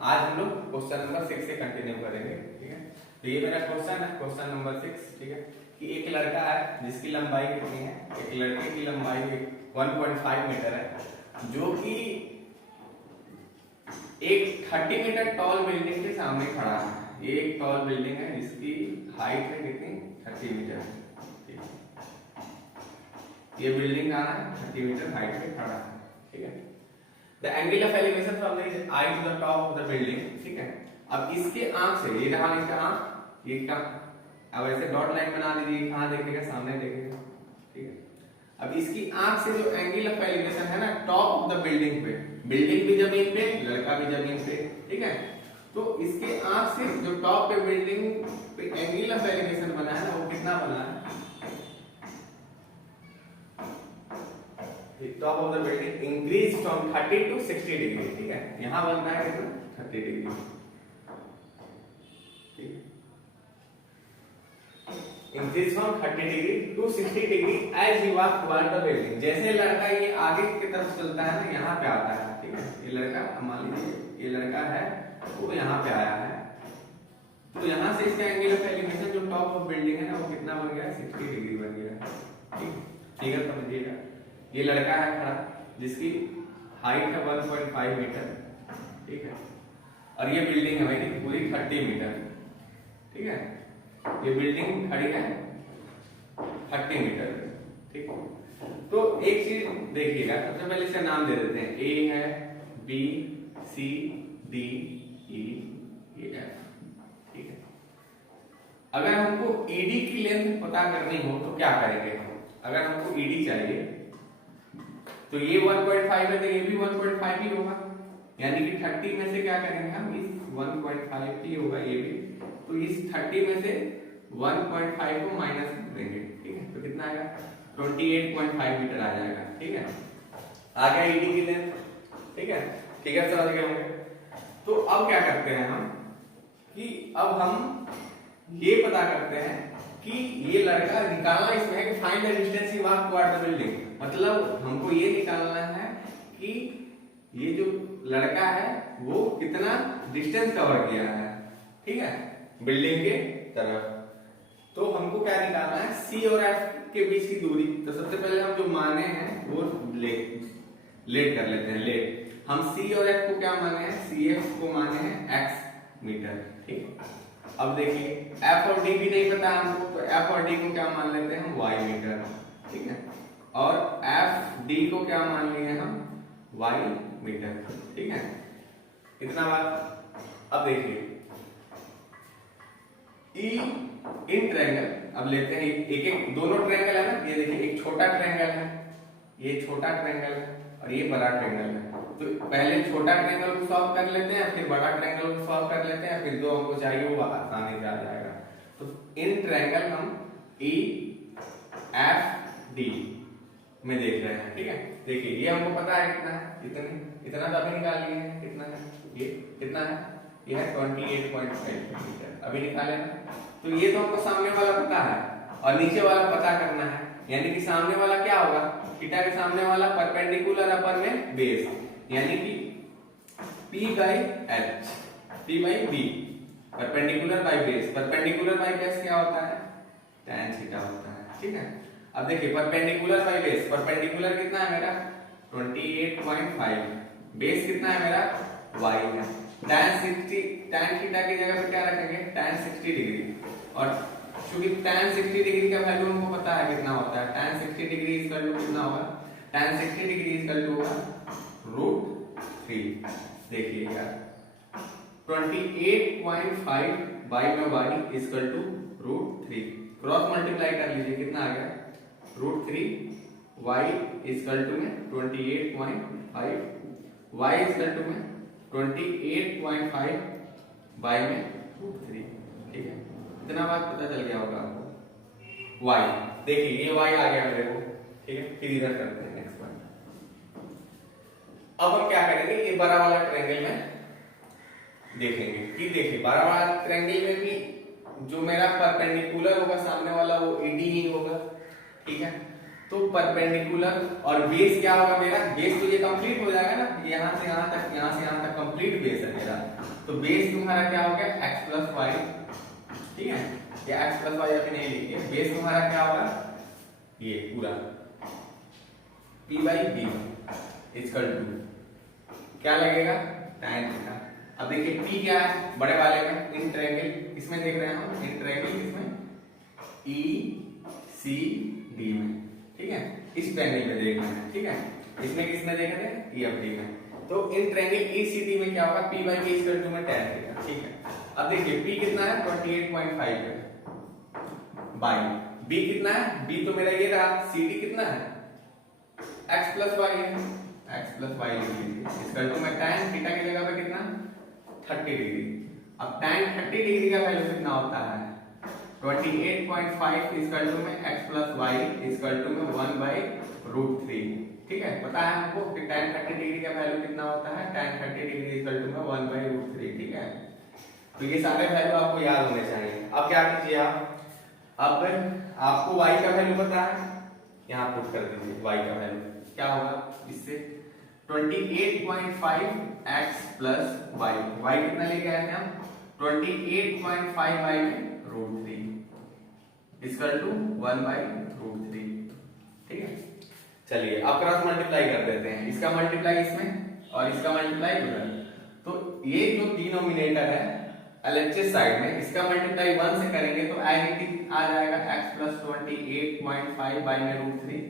आज हम लोग क्वेश्चन नंबर 6 से कंटिन्यू करेंगे, ठीक है। तो ये मेरा क्वेश्चन है, क्वेश्चन नंबर 6, ठीक है, कि एक लड़का है जिसकी लंबाई कितनी है, एक लड़के की लंबाई 1.5 मीटर है, जो कि एक 30 मीटर टॉल बिल्डिंग के सामने खड़ा है। ये एक टॉल बिल्डिंग है जिसकी हाइट है कितनी, 30 मीटर है, ठीक है। ये बिल्डिंग कहाँ है, 30 मीटर हाइट पे खड़ा है, ठीक है। The angle of elevation from the eye to the top of the building, ठीक है। अब इसके आंख से, ये रहा इसका आंख, ये का, अब ऐसे डॉट लाइन बना लीजिए, कहाँ देखेगा, सामने देखेगा, ठीक है। अब इसकी आंख से जो एंगल ऑफ एलिवेशन है ना, टॉप ऑफ द बिल्डिंग पे, बिल्डिंग भी जमीन पे, लड़का भी जमीन पे, ठीक है। तो इसके आंख से जो टॉप पे बिल्डिंग पे एंगल ऑफ एलिवेशन बना है ना, वो कितना बना है, top of the building increase from 30 to 60 degree, ठीक है। यहां बन रहा है कितना, 30 डिग्री, ठीक है। Increase from 30 degree to 60 degree as he walk toward the building. जैसे लड़का ये आगे की तरफ चलता है ना, यहाँ पे आता है, ठीक है। ये लड़का, मान लीजिए ये लड़का है, वो यहाँ पे आया है, तो यहाँ से इसका एंगल ऑफ एलिवेशन जो टॉप ऑफ बिल्डिंग है ना, वो कितना बन गया, 60 डिग्री बन गया, ठीक है। समझिएगा, ये लड़का है खड़ा जिसकी हाइट है 1.5 मीटर, ठीक है, और ये बिल्डिंग है भाई पूरी 30 मीटर, ठीक है। ये बिल्डिंग खड़ी है 30 मीटर, ठीक है। तो एक चीज देखिएगा, सबसे पहले इसका नाम दे देते हैं, ए है, बी, सी, डी, ई, एफ, ठीक है। अगर हमको ईडी की लेंथ पता करनी हो तो क्या करेंगे, अगर हमको ईडी चाहिए तो ये 1.5 है, तो ये भी 1.5 ही होगा, यानी कि 30 में से क्या करेंगे हम, इस 1.5 ही होगा ये भी, तो इस 30 में से 1.5 को माइनस कर देंगे, ठीक है। तो कितना आएगा, 28.5 मीटर आ जाएगा, ठीक है। आ गया ईडी की लेंथ, ठीक है, फिगर समझ गए होंगे। तो अब क्या करते हैं हम, कि अब हम ये पता करते हैं कि ये लड़का निकालना इसमें है कि find the distance he walk toward the building, मतलब हमको ये निकालना है कि ये जो लड़का है वो कितना डिस्टेंस कवर किया है, ठीक है, बिल्डिंग के तरफ। तो हमको क्या निकालना है, सी और एफ के बीच की दूरी। तो सबसे पहले हम जो माने हैं वो लेट कर लेते हैं, लेट। हम सी और एफ को क्या माने हैं, सी एफ को माने हैं एक्स मीटर, ठीक। अब देखिए एफ और डी भी नहीं पता हमको, तो एफ और डी को क्या मान लेते हैं हम, वाई मीटर, ठीक है। और एफ डी को क्या मान लिए हम, वाई मीटर, ठीक है। इतना बात। अब देखिए ई इन ट्रायंगल, अब लेते हैं एक एक, दोनों ट्रायंगल है ना, ये देखिए एक छोटा ट्रायंगल है, ये छोटा ट्रायंगल है और ये बड़ा ट्रायंगल है। तो पहले छोटा ट्रायंगल को सॉल्व कर लेते हैं, फिर बड़ा ट्रायंगल को सॉल्व कर लेते हैं, फिर जो हमको चाहिए वो आसानी से आ जाएगा। तो इन ट्रायंगल हम ई एफ डी में देख रहे हैं, ठीक है। देखिए ये हमको पता है कितना है, इतना तो अभी निकाल लिए हैं, कितना है ये, कितना है ये है 28.5 मीटर, अभी निकाले ना। तो ये तो हमको सामने वाला पता है और नीचे वाला पता करना है, यानी कि सामने वाला क्या होगा, थीटा के सामने वाला परपेंडिकुलर अपर में बेस, यानी कि P by H, P by B, perpendicular by base. Perpendicular by base क्या होता है, tan थीटा होता है, ठीक है। अब देखिए परपेंडिकुलर बाय बेस, परपेंडिकुलर कितना है मेरा 28.5, बेस कितना है मेरा y है। tan थीटा की जगह पे क्या रखेंगे, tan 60 डिग्री, और क्योंकि tan 60 डिग्री का वैल्यू हमको पता है कितना होता है, tan 60 डिग्री इक्वल टू कितना होगा, tan 60 डिग्री इक्वल टू होगा √3। देखिए यार 28.5 बाई में y equal to √3, cross multiply कर लीजिए, कितना आ गया √3, y इक्वल टू में 28.5, y इक्वल टू में 28.5 बाई में √3, ठीक है। इतना बात पता चल गया होगा आपको। y देखिए ये y आ गया मेरे को, ठीक है। फिर इधर करते हैं नेक्स्ट पॉइंट। अब हम क्या करेंगे, ये बड़ा वाला ट्रायंगल में देखेंगे कि देखिए बड़ा वाला ट्रायंगल में भी जो मेरा परपेंडिकुलर होगा सामने वाला वो ईडी ही होगा, ठीक है। तो परपेंडिकुलर और बेस क्या होगा मेरा, बेस तो ये कंप्लीट हो जाएगा ना, यहाँ से यहाँ तक, यहाँ से यहाँ तक कंप्लीट बेस है मेरा। तो बेस तुम्हारा क्या हो गया, x प्लस वाई, ठीक है, या x प्लस वाई अभी नहीं लिखिए, बेस तुम्हारा क्या होगा, ये पूरा p by B equal to क्या लगेगा, tan थीटा। अब देखिए p क्या है बड़े वाले में, इन ट्रायंगल इसमें देख रहे हैं हम, इन ट्रायंगल इसमें ई सी डी में, ठीक है, इस ट्रायंगल में देख रहे हैं, ठीक है, इसमें किसमें देख रहे हैं, ई एफ डी में। तो in triangle E C D में क्या होगा, p by B equal to में tan थीटा, ठीक है। अब देखिए p कितना है 28.5 है, बाई b कितना है, b तो मेरा ये रहा, cd कितना है x प्लस वाई है, x प्लस वाई लिख लीजिए इक्वल टू में tan थीटा की जगह पे कितना 30 डिग्री। अब tan 30 डिग्री का वैल्यू कितना होता है 28.5 इक्वल टू में x plus Y equal to में 1/√3, ठीक है। पता है हमको कि tan 30 डिग्री का वैल्यू कितना होता है, tan 30 डिग्री इक्वल टू में 1/√3, ठीक है। तो ये सारे वैल्यू आपको याद होने चाहिए। अब क्या कीजिए आप, अब आपको y का वैल्यू पता है, यहाँ पुट कर दीजिए y का वैल्यू क्या होगा, इससे 28.5 x प्लस y, y कितना लेके आए थे हम 28.5 बाई √3 इक्वल टू 1/√3, ठीक है। चलिए अब क्रॉस मल्टीप्लाई कर देते हैं, इसका मल्टीप्लाई इसमें और इसका मल्टीप्लाई उधर। तो ये जो डिनोमिनेटर है LHS साइड में, इसका मल्टीप्लाई 1 से करेंगे तो आ जाएगा x प्लस 28.5 बाई में √3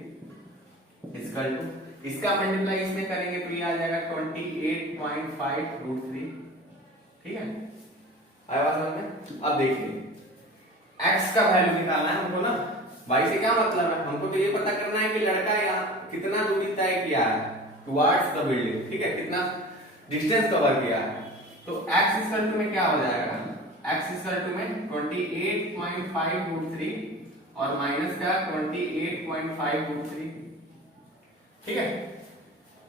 इक्वल टू, इसका मल्टीप्लाई इसमें करेंगे तो ये आ जाएगा 28.5√3, ठीक है। आया समझ में। अब देखिए x का वैल्यू निकालना है हमको ना, y से क्या मतलब है, हमको तो ये पता करना है कि लड़का यहाँ कितना दूरी तय किया है टुवर्ड्स द बिल्डिंग, ठीक है, कितना डिस्टेंस कवर किया है। तो x इक्वल टू में क्या हो जाएगा, x इक्वल टू में 28.5√3 और माइनस का 28.5√3, ठीक है।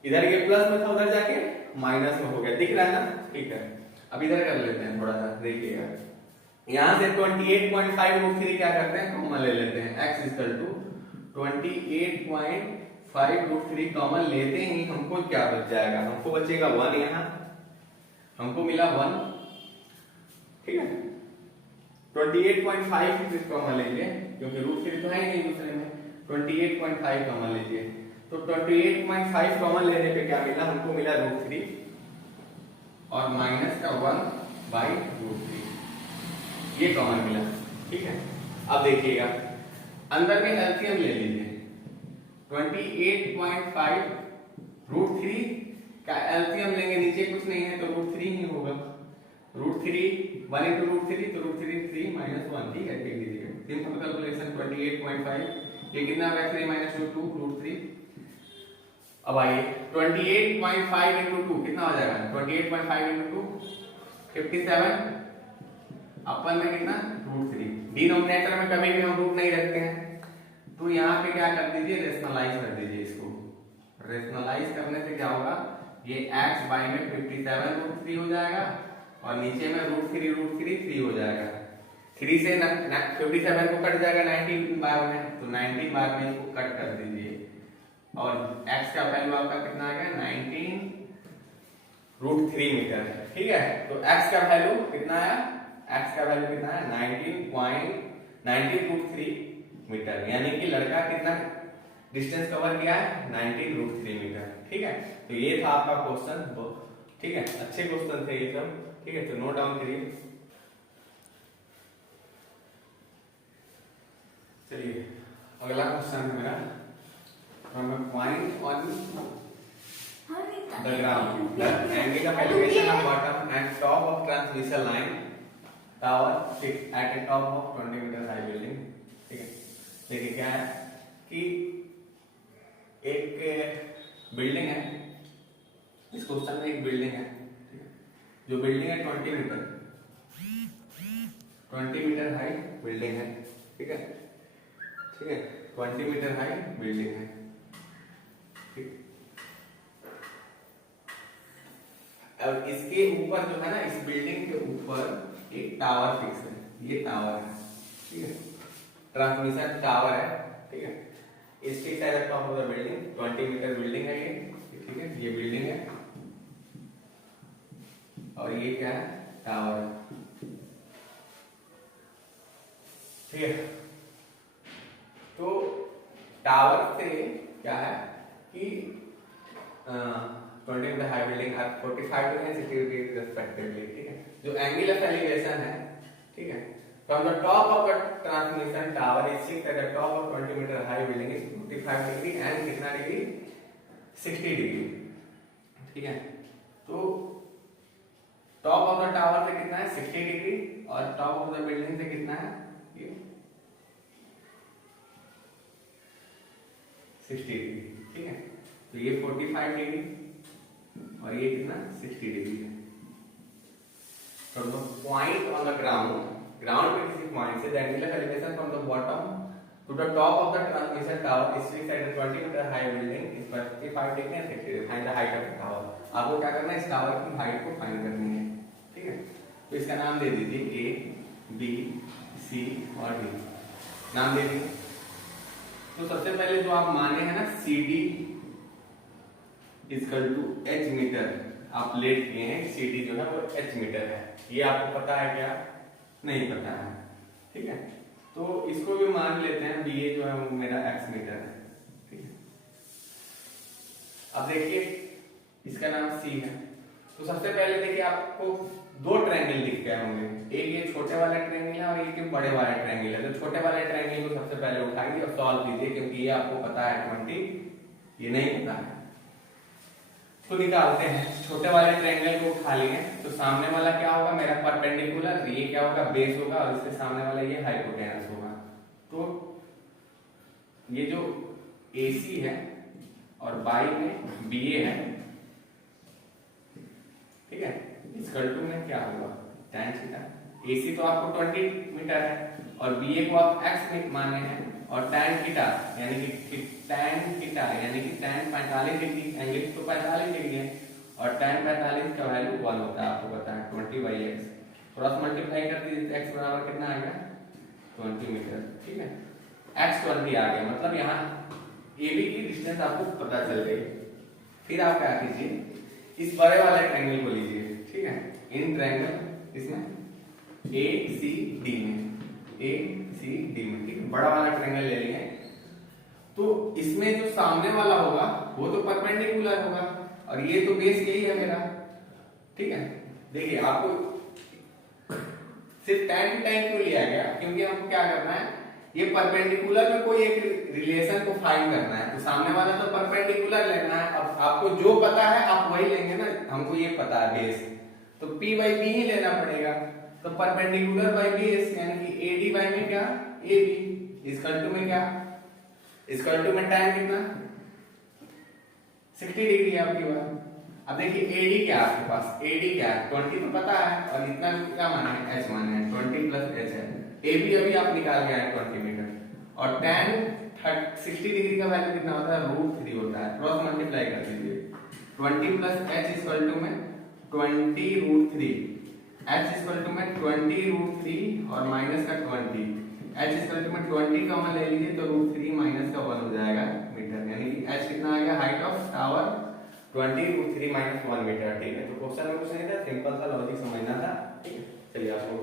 इधर ये प्लस में था, उधर जाके माइनस में हो गया, दिख रहा है ना, ठीक है। अब इधर कर लेते हैं थोड़ा सा, देखिएगा यहां से 28.5√3 क्या करते हैं, कॉमन ले लेते हैं, x इक्वल टू 28.5√3 कॉमन लेते ही हमको क्या बच जाएगा, हमको बचेगा 1, यहाँ हमको मिला 1, ठीक है। 28.5 कॉमन लीजिए क्योंकि √3 तो है ही नहीं दूसरे में, 28.5 कॉमन लीजिए, तो 28.5 कॉमन लेने पे क्या मिला, हमको मिला √3 और माइनस का 1/√3, ये कॉमन मिला, ठीक है। अब देखिएगा अंदर में एलसीएम ले लीजिए, 28.5√3 का एलसीएम लेंगे, नीचे कुछ नहीं है तो √3 ही होगा, √3 1 into √3 तो √3 3 minus 1, ठीक है, देख लीजिए सिंपल कैलकुलेशन 28.5 ये कितना होगा 3 minus 2 √3। अब आइए 28.5 into 2 कितना हो जाएगा, 28.5 into 2 57, अपन में कितना √3, डिनोमिनेटर में कभी भी हम रूट नहीं रखते हैं, तो यहाँ पे क्या कर दीजिए रेशनलाइज कर दीजिए, इसको रेशनलाइज करने से क्या होगा, ये x बाई में 57√3 हो जाएगा और नीचे में √3 3 हो जाएगा, 3 से 57 को कट जाएगा 19 बार में, तो 19 बार में इसको कट कर दीजिए और x का वैल्यू आपका कितना आ गया 19√3 मीटर, ठीक है। तो x का वैल्यू कितना आया, x का वैल्यू कितना है 19.19√3 मीटर, यानी कि लड़का कितना डिस्टेंस कवर किया है 19√3 मीटर, ठीक है। तो ये था आपका क्वेश्चन, ठीक है, अच्छे क्वेश्चन थे ये सब, ठीक है। तो नोट डाउन करिए। चलिए अगला क्वेश्चन है मेरा, from a point on the ground the angle of elevation of bottom and top of transmission line tower fixed at a top of 20 meter high building, ठीक है। देखिए क्या है कि एक बिल्डिंग है, इस क्वेश्चन में एक बिल्डिंग है, जो बिल्डिंग है 20 मीटर हाई बिल्डिंग है, ठीक है, ठीक है, 20 मीटर हाई बिल्डिंग है, ठीक। अब इसके ऊपर जो है ना, इस बिल्डिंग के ऊपर एक टावर फिक्स है, ये टावर है, ठीक है, ट्रांसमिशन टावर है, ठीक है। Is fixed at the top of the building. 20 metre building है ये, ठीक है, ये बिल्डिंग है और ये क्या है, टावर, ठीक है। तो टावर से क्या है कि 20 मीटर हाई बिल्डिंग है 45 डिग्री 60 डिग्री रेस्पेक्टिवली, ठीक है। जो एंगल ऑफ एलिवेशन है, ठीक है, from the top of the transmission tower is fixed at the top of 20 metre high building is 45 degree and कितना डिग्री, 60 डिग्री, ठीक है। तो टॉप ऑफ द टावर से कितना है, 60 डिग्री, और टॉप ऑफ द बिल्डिंग से कितना है, ये 60 डिग्री, ठीक है। तो ये 45 डिग्री और ये कितना, 60 डिग्री है। From the point on the ground पे किसी पॉइंट से the angle of elevation from the bottom to the top of the transmission tower is fixed at 20 metre high building is 45 degree and 60 degree. Find the height of the tower. आपको क्या करना है, इस tower की height को find करनी है, ठीक है। तो इसका नाम दे दीजिए A B C और D, नाम दे दीजिए। तो सबसे पहले जो आप माने हैं ना CD equal to H metre, आप लेट किए हैं, CD जो है वो H मीटर है, ये आपको पता है क्या, नहीं पता है, ठीक है। तो इसको भी मान लेते हैं, BA जो है वो मेरा X मीटर है, ठीक है। अब देखिए इसका नाम C है। तो सबसे पहले देखिए आपको दो ट्रायंगल दिख गए होंगे, एक ये छोटे वाला ट्रायंगल है और एक ये बड़े वाला ट्रायंगल है। तो छोटे वाले ट्रायंगल को सबसे पहले उठाइए और सॉल्व कीजिए, क्योंकि ये आपको पता है 20, ये नहीं पता है। तो निकालते हैं, छोटे वाले ट्रायंगल को उठा लिए, तो सामने वाला क्या होगा, मेरा परपेंडिकुलर, ये क्या होगा, बेस होगा, और इसके सामने वाला ये हाइपोटेनस होगा। तो ये जो AC है और बाई में BA है, ठीक है, इक्वल टू में क्या होगा, tan थीटा। AC तो आपको 20 मीटर है और BA को आप x में माने हैं, और tan थीटा यानी कि tan 45 डिग्री, एंगल तो 45 डिग्री है, और tan 45 का वैल्यू 1 होता है, आपको पता है 20/x। क्रॉस मल्टीप्लाई कर दीजिए, x बराबर कितना आएगा, 20 मीटर, ठीक है। x 20 आ गया, मतलब यहाँ AB की डिस्टेंस आपको पता चल गई। फिर आप क्या कीजिए, इस बड़े वाले ट्रायंगल को लीजिए, ठीक है, इन ट्रायंगल इसमें ACD में, ठीक है, बड़ा वाला ट्रायंगल ले लिए। तो इसमें जो सामने वाला होगा वो तो परपेंडिकुलर होगा, और ये तो बेस यही है मेरा, ठीक है। देखिए आपको सिर्फ tan क्यों लिया गया, क्योंकि हमको क्या करना है, ये परपेंडिकुलर में कोई एक रिलेशन को फाइंड करना है। तो सामने वाला तो परपेंडिकुलर लेना है, अब आपको जो पता है आप वही लेंगे ना, हमको ये पता है बेस, तो P/B ही लेना पड़ेगा। तो परपेंडिकुलर बाय बेस यानी कि AD बाय में क्या, AB इक्वल टू में क्या, इक्वल टू में tan कितना, 60 डिग्री है आपकी बात। अब देखिए AD क्या है आपके पास, AD क्या है, 20 तो पता है, और इतना क्या माने हैं, H माने हैं, 20 प्लस H है। AB अभी आप निकाल गए हैं 20 मीटर, और tan 60 डिग्री का वैल्यू कितना होता है, √3 होता है। क्रॉस मल्टीप्लाई कर दीजिए, 20 प्लस H इक्वल टू में 20√3, H इक्वल टू में 20√3 और माइनस का 20, H इक्वल टू में 20 कॉमन ले लीजिए तो √3 माइनस का 1 हो जाएगा मीटर, यानी कि H कितना आ गया, हाइट ऑफ टावर 20√3 - 1 मीटर, ठीक है। तो क्वेश्चन में कुछ नहीं था, सिंपल सा लॉजिक समझना था, ठीक है। चलिए आप लोग